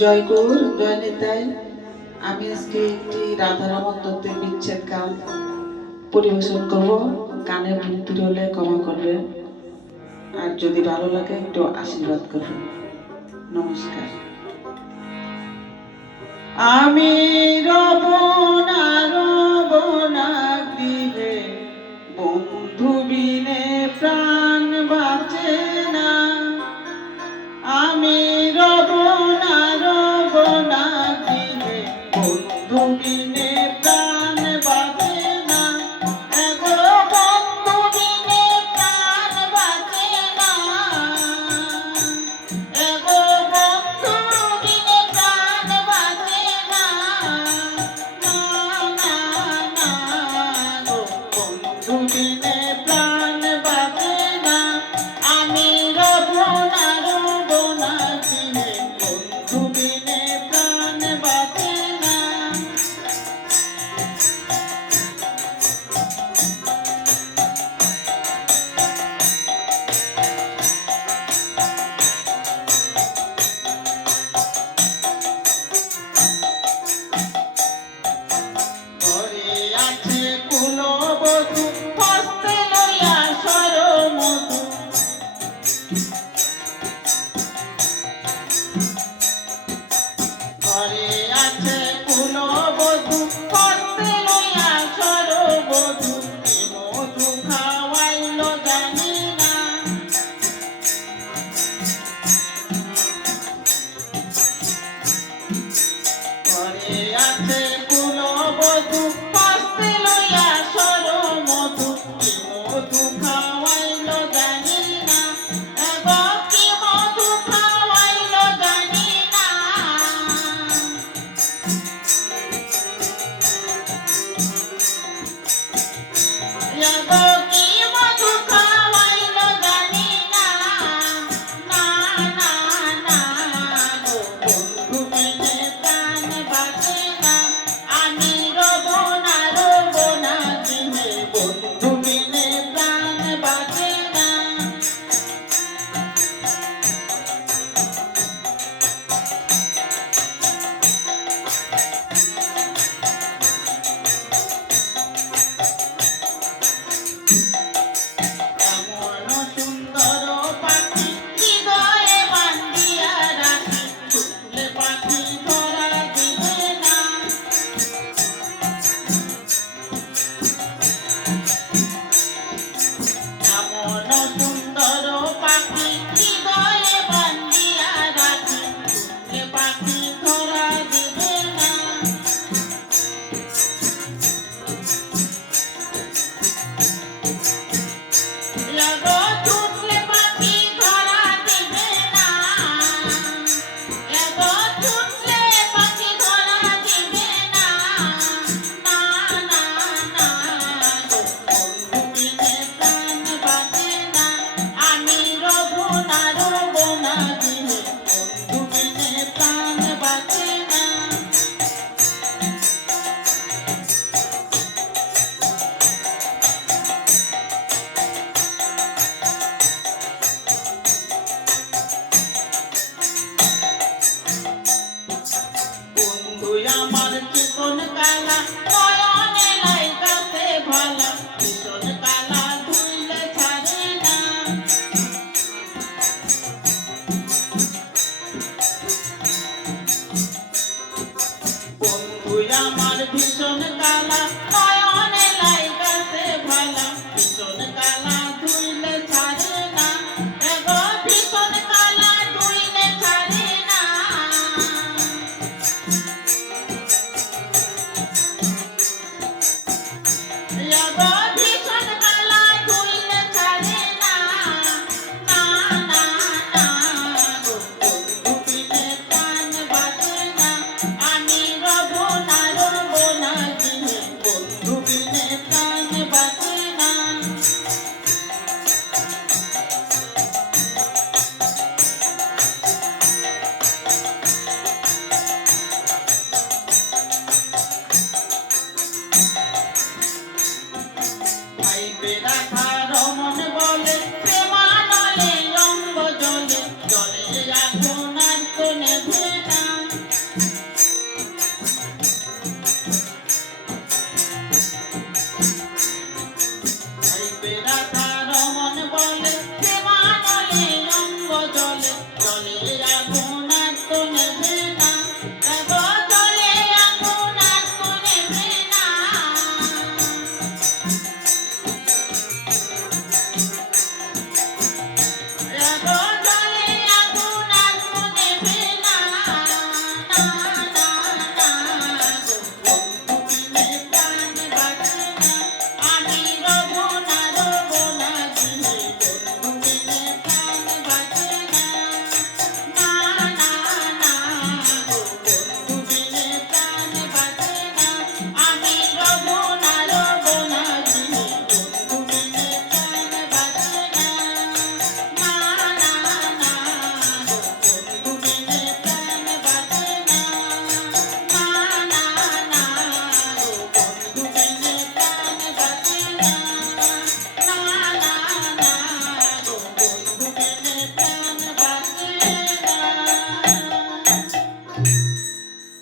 জয় গৌর জয় নিতাই। আমি আজকে একটি রাধারমণ দত্তের বিচ্ছেদ গান পরিবেশন করব। গানে ভুল ত্রুটি হলে ক্ষমা করবেন, আর যদি ভালো লাগে একটু আশীর্বাদ করবেন। নমস্কার। আমি রব না গৃহে, বন্ধু বিনে প্রাণ বাঁচে না। আমি রব না গৃহে, বন্ধু বিনে প্রাণ বাঁচে না। এগো বন্ধু বিনে প্রাণ বাঁচে না। এগো বন্ধু বিনে প্রাণ বাঁচে না। না না না গো, বন্ধু বিনে প্রাণ বাঁচে না। আমি রব না গৃহে, বন্ধু বিনে প্রাণ বাঁচে না। ঘরে আছে কুলবধূ, হস্তে লইয়া সরমধু। ঘরে আছে কুলবধূ, হস্তে লইয়া সরবধূ। কি মধু খাওয়াইল জানি না। ঘরে আছে কুলবধূ, হস্তে লইয়া সরমধু। কি মধু খাওয়াইল জানি না। এগো কি মধু খাওয়াইল জানি না। এগো কি মধু খাওয়াইল জানি না। না না না গো, বন্ধু বিনে প্রাণ বাঁচে না। আমি রব না গৃহে, বন্ধু বিনে প্রাণ বাঁচে না। এমন সুন্দর পাখি হৃদয়ে বান্ধিয়া রাখি, ছুটলে পাখি ধরা দিবে না। এমন সুন্দর পাখি হৃদয়ে বান্ধিয়া রাখি, ছুটলে পাখি ধরা দিবে না। এগো ছুটলে পাখি ধরা দিবে না। এগো ছুটলে পাখি ধরা দিবে না। না না না গো, বন্ধু বিনে প্রাণ বাঁচে না। আমি রব না গৃহে, বন্ধু বিনে প্রাণ বাঁচে না। বন্ধু আমার চিকন কালা, নয়নে লাইগাছে ভালা। ভীষণ কালা ধুইলে ছাড়ে না। বন্ধু আমার ভীষণ কালা, নয়নে লাইগাছে ভালা। ভীষণ কালা ধুইলে ছাড়ে না। এগো ভীষণ কালা ধুইলে ছাড়ে না। এখন